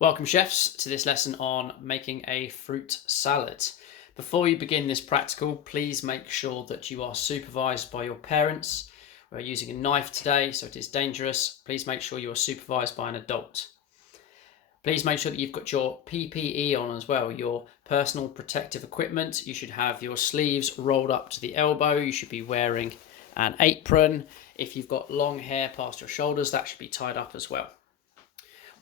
Welcome chefs to this lesson on making a fruit salad. Before you begin this practical, please make sure that you are supervised by your parents. We're using a knife today, so it is dangerous. Please make sure you are supervised by an adult. Please make sure that you've got your PPE on as well, your personal protective equipment. You should have your sleeves rolled up to the elbow. You should be wearing an apron. If you've got long hair past your shoulders, that should be tied up as well.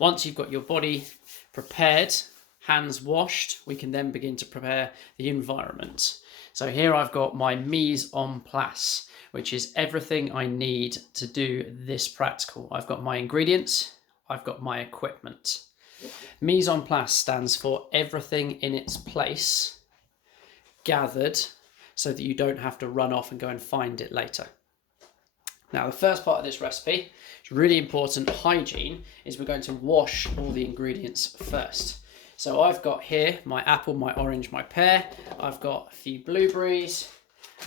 Once you've got your body prepared, hands washed, we can then begin to prepare the environment. So here I've got my mise en place, which is everything I need to do this practical. I've got my ingredients, I've got my equipment. Mise en place stands for everything in its place, gathered, so that you don't have to run off and go and find it later. Now, the first part of this recipe, it's really important, hygiene, is we're going to wash all the ingredients first. So I've got here my apple, my orange, my pear. I've got a few blueberries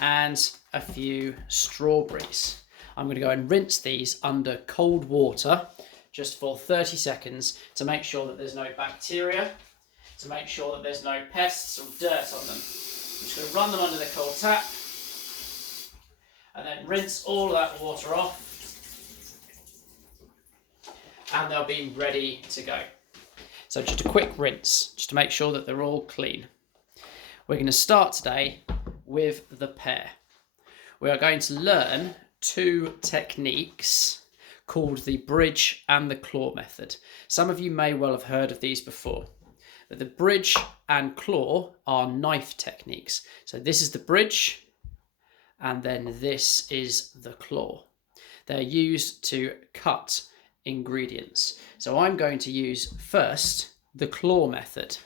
and a few strawberries. I'm going to go and rinse these under cold water just for 30 seconds to make sure that there's no bacteria, to make sure that there's no pests or dirt on them. I'm just going to run them under the cold tap and then rinse all of that water off, and they'll be ready to go. So just a quick rinse, just to make sure that they're all clean. We're going to start today with the pear. We are going to learn two techniques called the bridge and the claw method. Some of you may well have heard of these before, but the bridge and claw are knife techniques. So this is the bridge, and then this is the claw. They're used to cut ingredients. So I'm going to use first the claw method.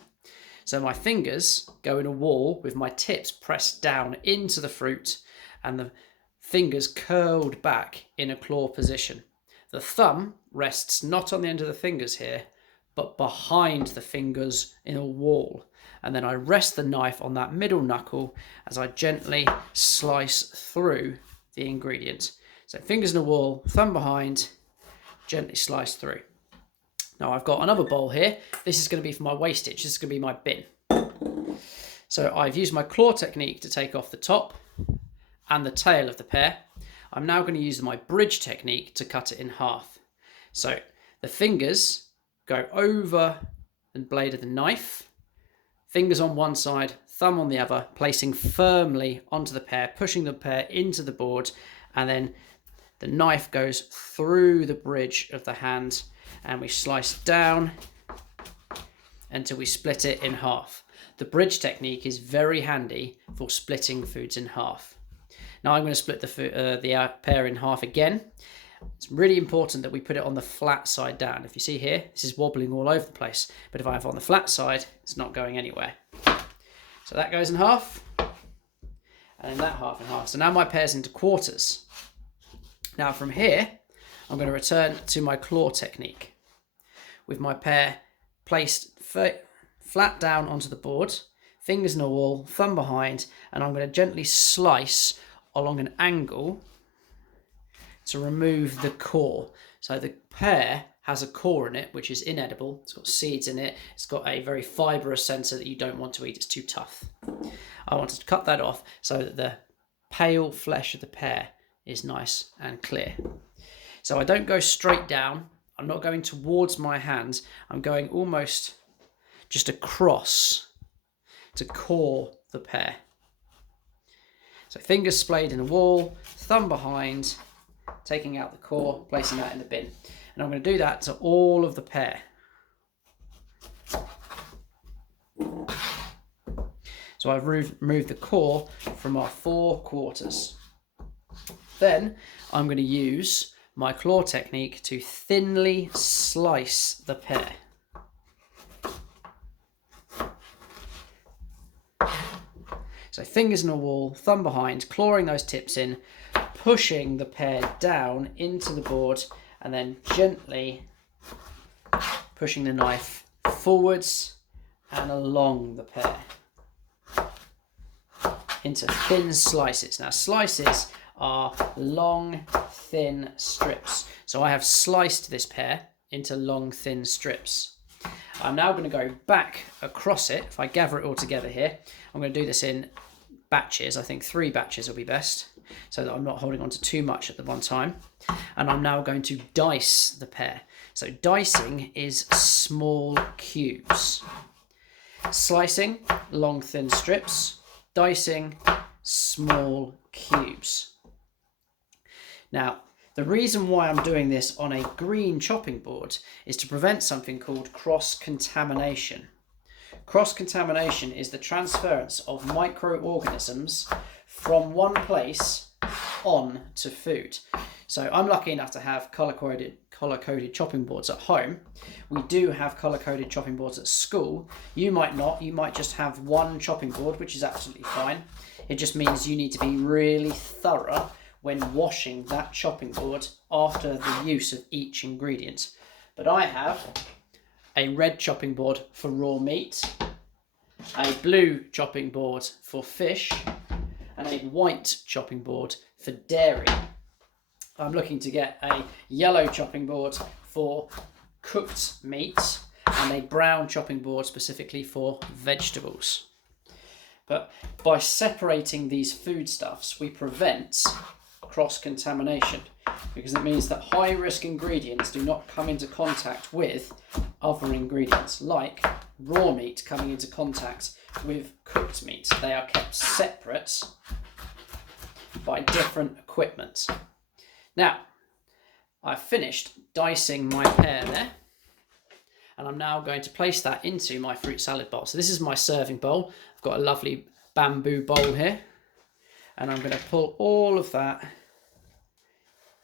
So my fingers go in a wall with my tips pressed down into the fruit and the fingers curled back in a claw position. The thumb rests not on the end of the fingers here, but behind the fingers in a wall. And then I rest the knife on that middle knuckle as I gently slice through the ingredient. So fingers in a wall, thumb behind, gently slice through. Now I've got another bowl here. This is going to be for my wastage. This is going to be my bin. So I've used my claw technique to take off the top and the tail of the pear. I'm now going to use my bridge technique to cut it in half. So the fingers go over the blade of the knife, fingers on one side, thumb on the other, placing firmly onto the pear, pushing the pear into the board, and then the knife goes through the bridge of the hand and we slice down until we split it in half. The bridge technique is very handy for splitting foods in half. Now I'm going to split the pear in half again. It's really important that we put it on the flat side down. If you see here, this is wobbling all over the place. But if I have it on the flat side, it's not going anywhere. So that goes in half. And then that half in half. So now my pear's into quarters. Now from here, I'm going to return to my claw technique. With my pear placed flat down onto the board, fingers in a wall, thumb behind, and I'm going to gently slice along an angle to remove the core. So the pear has a core in it, which is inedible. It's got seeds in it. It's got a very fibrous centre that you don't want to eat. It's too tough. I want to cut that off so that the pale flesh of the pear is nice and clear. So I don't go straight down. I'm not going towards my hands. I'm going almost just across to core the pear. So fingers splayed in a wall, thumb behind, taking out the core, placing that in the bin. And I'm going to do that to all of the pear. So I've removed the core from our 4 quarters. Then I'm going to use my claw technique to thinly slice the pear. So fingers in a wall, thumb behind, clawing those tips in, pushing the pear down into the board, and then gently pushing the knife forwards and along the pear into thin slices. Now slices are long, thin strips. So I have sliced this pear into long, thin strips. I'm now going to go back across it. If I gather it all together here, I'm going to do this in batches. I think 3 batches will be best, so that I'm not holding on to too much at the one time. And I'm now going to dice the pear. So dicing is small cubes. Slicing, long thin strips. Dicing, small cubes. Now, the reason why I'm doing this on a green chopping board is to prevent something called cross-contamination. Cross-contamination is the transference of microorganisms from one place on to food. So I'm lucky enough to have colour-coded chopping boards at home. We do have colour-coded chopping boards at school. You might not. You might just have one chopping board, which is absolutely fine. It just means you need to be really thorough when washing that chopping board after the use of each ingredient. But I have a red chopping board for raw meat, a blue chopping board for fish, and a white chopping board for dairy. I'm looking to get a yellow chopping board for cooked meat and a brown chopping board specifically for vegetables. But by separating these foodstuffs, we prevent cross-contamination, because it means that high-risk ingredients do not come into contact with other ingredients, like raw meat coming into contact with cooked meat. They are kept separate by different equipment. Now, I've finished dicing my pear there, and I'm now going to place that into my fruit salad bowl. So this is my serving bowl. I've got a lovely bamboo bowl here, and I'm going to pull all of that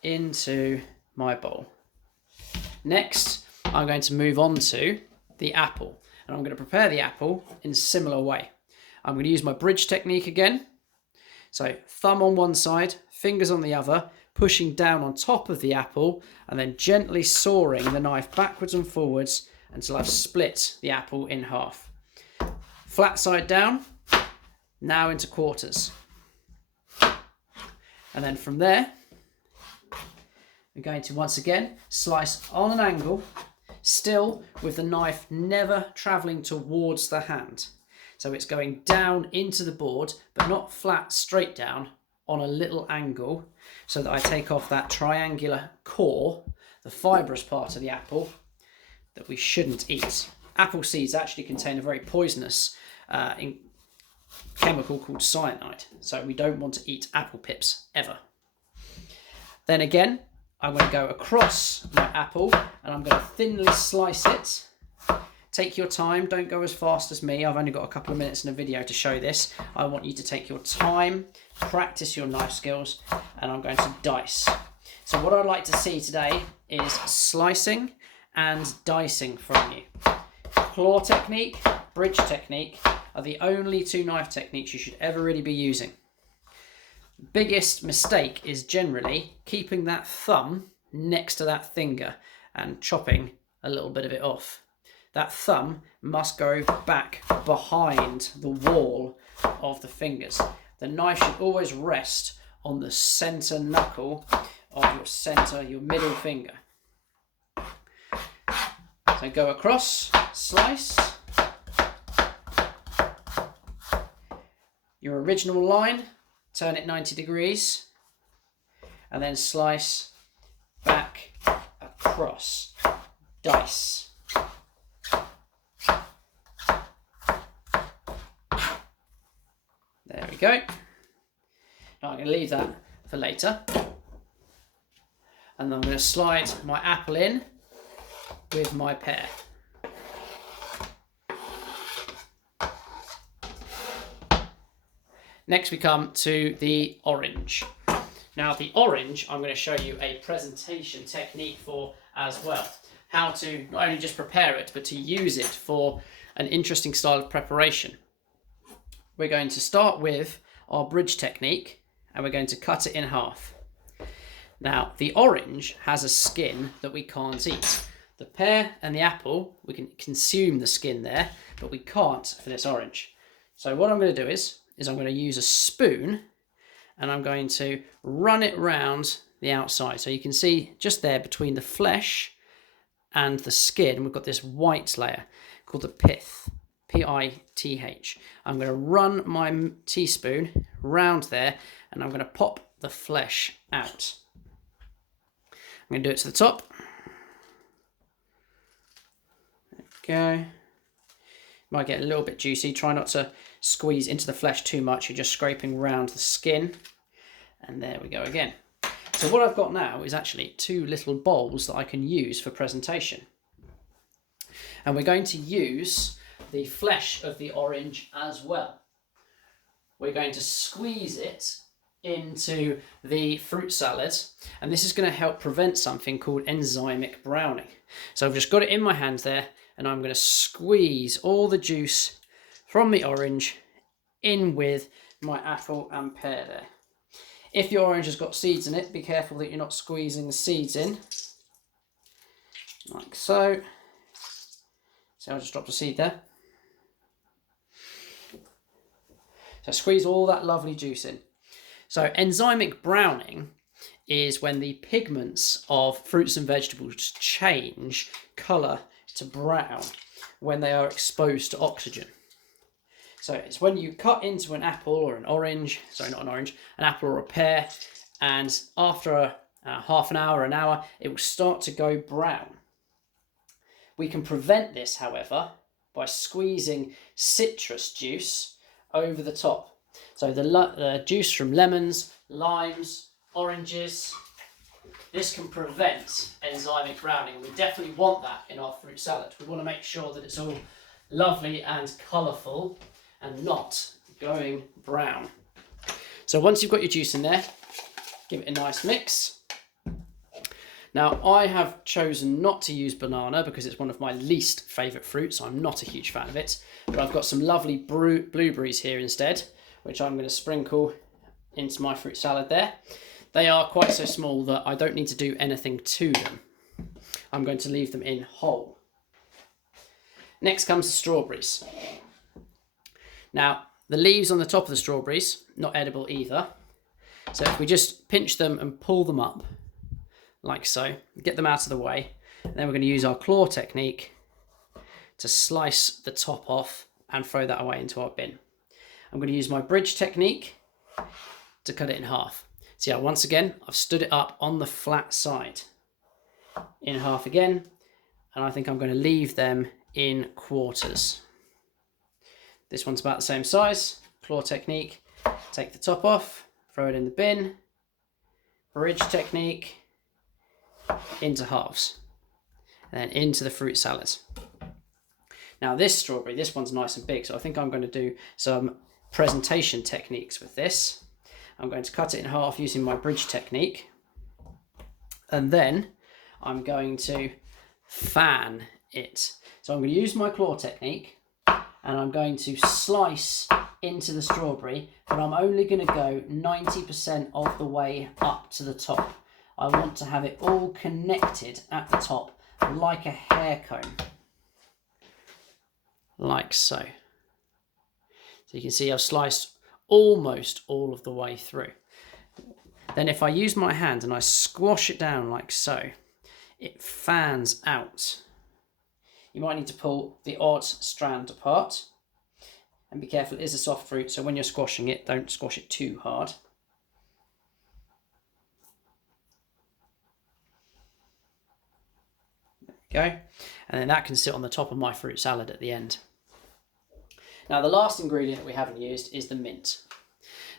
into my bowl. Next, I'm going to move on to the apple, and I'm going to prepare the apple in a similar way. I'm going to use my bridge technique again. So thumb on one side, fingers on the other, pushing down on top of the apple, and then gently sawing the knife backwards and forwards until I've split the apple in half. Flat side down, now into quarters. And then from there, we're going to once again slice on an angle, still with the knife never travelling towards the hand. So it's going down into the board, but not flat straight down, on a little angle, so that I take off that triangular core, the fibrous part of the apple that we shouldn't eat. Apple seeds actually contain a very poisonous chemical called cyanide, so we don't want to eat apple pips ever. Then again, I'm going to go across my apple and I'm going to thinly slice it. Take your time, don't go as fast as me. I've only got a couple of minutes in a video to show this. I want you to take your time, practice your knife skills, and I'm going to dice. So what I'd like to see today is slicing and dicing from you. Claw technique, bridge technique are the only 2 knife techniques you should ever really be using. Biggest mistake is generally keeping that thumb next to that finger and chopping a little bit of it off. That thumb must go back behind the wall of the fingers. The knife should always rest on the center knuckle of your middle finger. So go across, slice. Your original line, turn it 90 degrees, and then slice back across. Dice. There we go. Now I'm going to leave that for later. And then I'm going to slide my apple in with my pear. Next we come to the orange. Now the orange I'm going to show you a presentation technique for as well. How to not only just prepare it, but to use it for an interesting style of preparation. We're going to start with our bridge technique and we're going to cut it in half. Now the orange has a skin that we can't eat. The pear and the apple, we can consume the skin there, but we can't for this orange. So what I'm going to do is I'm going to use a spoon and I'm going to run it round the outside. So you can see just there between the flesh and the skin, we've got this white layer called the pith, P-I-T-H. I'm going to run my teaspoon round there, and I'm going to pop the flesh out. I'm going to do it to the top. There we go. Might get a little bit juicy. Try not to squeeze into the flesh too much. You're just scraping around the skin. And there we go again. So what I've got now is actually 2 little bowls that I can use for presentation. And we're going to use the flesh of the orange as well. We're going to squeeze it into the fruit salad, and this is going to help prevent something called enzymic browning. So I've just got it in my hand there, and I'm going to squeeze all the juice from the orange in with my apple and pear there. If your orange has got seeds in it, be careful that you're not squeezing the seeds in, like so. So I'll just drop the seed there. So squeeze all that lovely juice in. So enzymic browning is when the pigments of fruits and vegetables change colour to brown when they are exposed to oxygen. So it's when you cut into an apple or an orange, sorry, not an orange, an apple or a pear, and after half an hour, it will start to go brown. We can prevent this, however, by squeezing citrus juice over the top. So the juice from lemons, limes, oranges, this can prevent enzymic browning. We definitely want that in our fruit salad. We want to make sure that it's all lovely and colourful and not going brown. So once you've got your juice in there, give it a nice mix. Now I have chosen not to use banana because it's one of my least favourite fruits. I'm not a huge fan of it, but I've got some lovely blueberries here instead, which I'm going to sprinkle into my fruit salad there. They are quite so small that I don't need to do anything to them. I'm going to leave them in whole. Next comes the strawberries. Now, the leaves on the top of the strawberries, not edible either. So if we just pinch them and pull them up, like so, get them out of the way, and then we're going to use our claw technique to slice the top off and throw that away into our bin. I'm going to use my bridge technique to cut it in half. So yeah, once again, I've stood it up on the flat side in half again, and I think I'm going to leave them in quarters. This one's about the same size. Claw technique, take the top off, throw it in the bin. Bridge technique, into halves, and then into the fruit salad. Now this strawberry, this one's nice and big, so I think I'm going to do some presentation techniques with this. I'm going to cut it in half using my bridge technique, and then I'm going to fan it. So I'm going to use my claw technique, and I'm going to slice into the strawberry, but I'm only going to go 90% of the way up to the top. I want to have it all connected at the top like a hair comb, like so. So you can see I've sliced almost all of the way through. Then if I use my hand and I squash it down like so, it fans out. You might need to pull the odd strand apart, and be careful, it is a soft fruit, so when you're squashing it, don't squash it too hard. There we go, and then that can sit on the top of my fruit salad at the end. Now the last ingredient that we haven't used is the mint.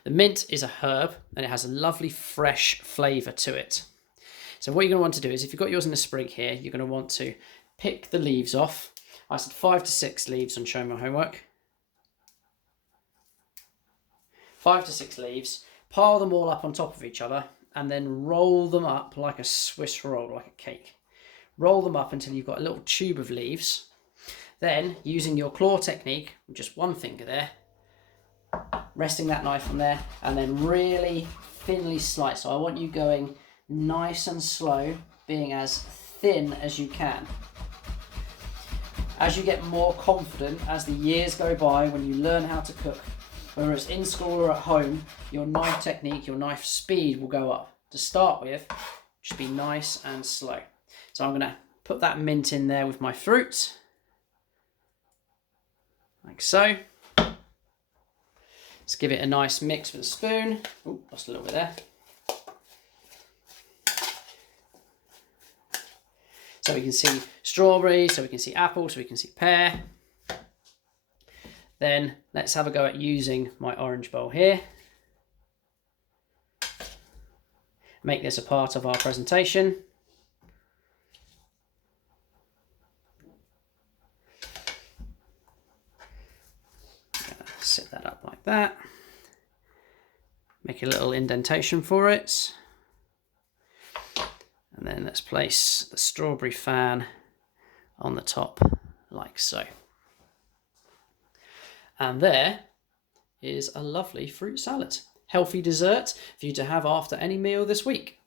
The mint is a herb, and it has a lovely fresh flavour to it. So what you're going to want to do is, if you've got yours in a sprig here, you're going to want to pick the leaves off. I said 5 to 6 leaves on Show My Homework. 5 to 6 leaves, pile them all up on top of each other, and then roll them up like a Swiss roll, like a cake. Roll them up until you've got a little tube of leaves. Then, using your claw technique, with just one finger there, resting that knife on there, and then really thinly slice. So I want you going nice and slow, being as thin as you can. As you get more confident, as the years go by, when you learn how to cook, whether it's in school or at home, your knife technique, your knife speed will go up. To start with, just be nice and slow. So I'm going to put that mint in there with my fruit, like so. Let's give it a nice mix with a spoon. Oh, lost a little bit there. So we can see strawberry, so we can see apple, so we can see pear. Then let's have a go at using my orange bowl here. Make this a part of our presentation. Set that up like that. Make a little indentation for it. And then let's place the strawberry fan on the top like so. And there is a lovely fruit salad. Healthy dessert for you to have after any meal this week.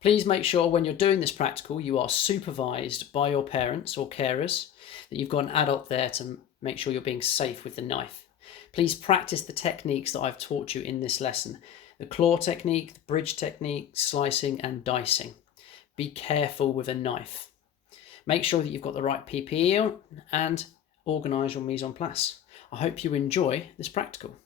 Please make sure when you're doing this practical you are supervised by your parents or carers, that you've got an adult there to make sure you're being safe with the knife. Please practice the techniques that I've taught you in this lesson. The claw technique, the bridge technique, slicing and dicing. Be careful with a knife. Make sure that you've got the right PPE on and organise your mise en place. I hope you enjoy this practical.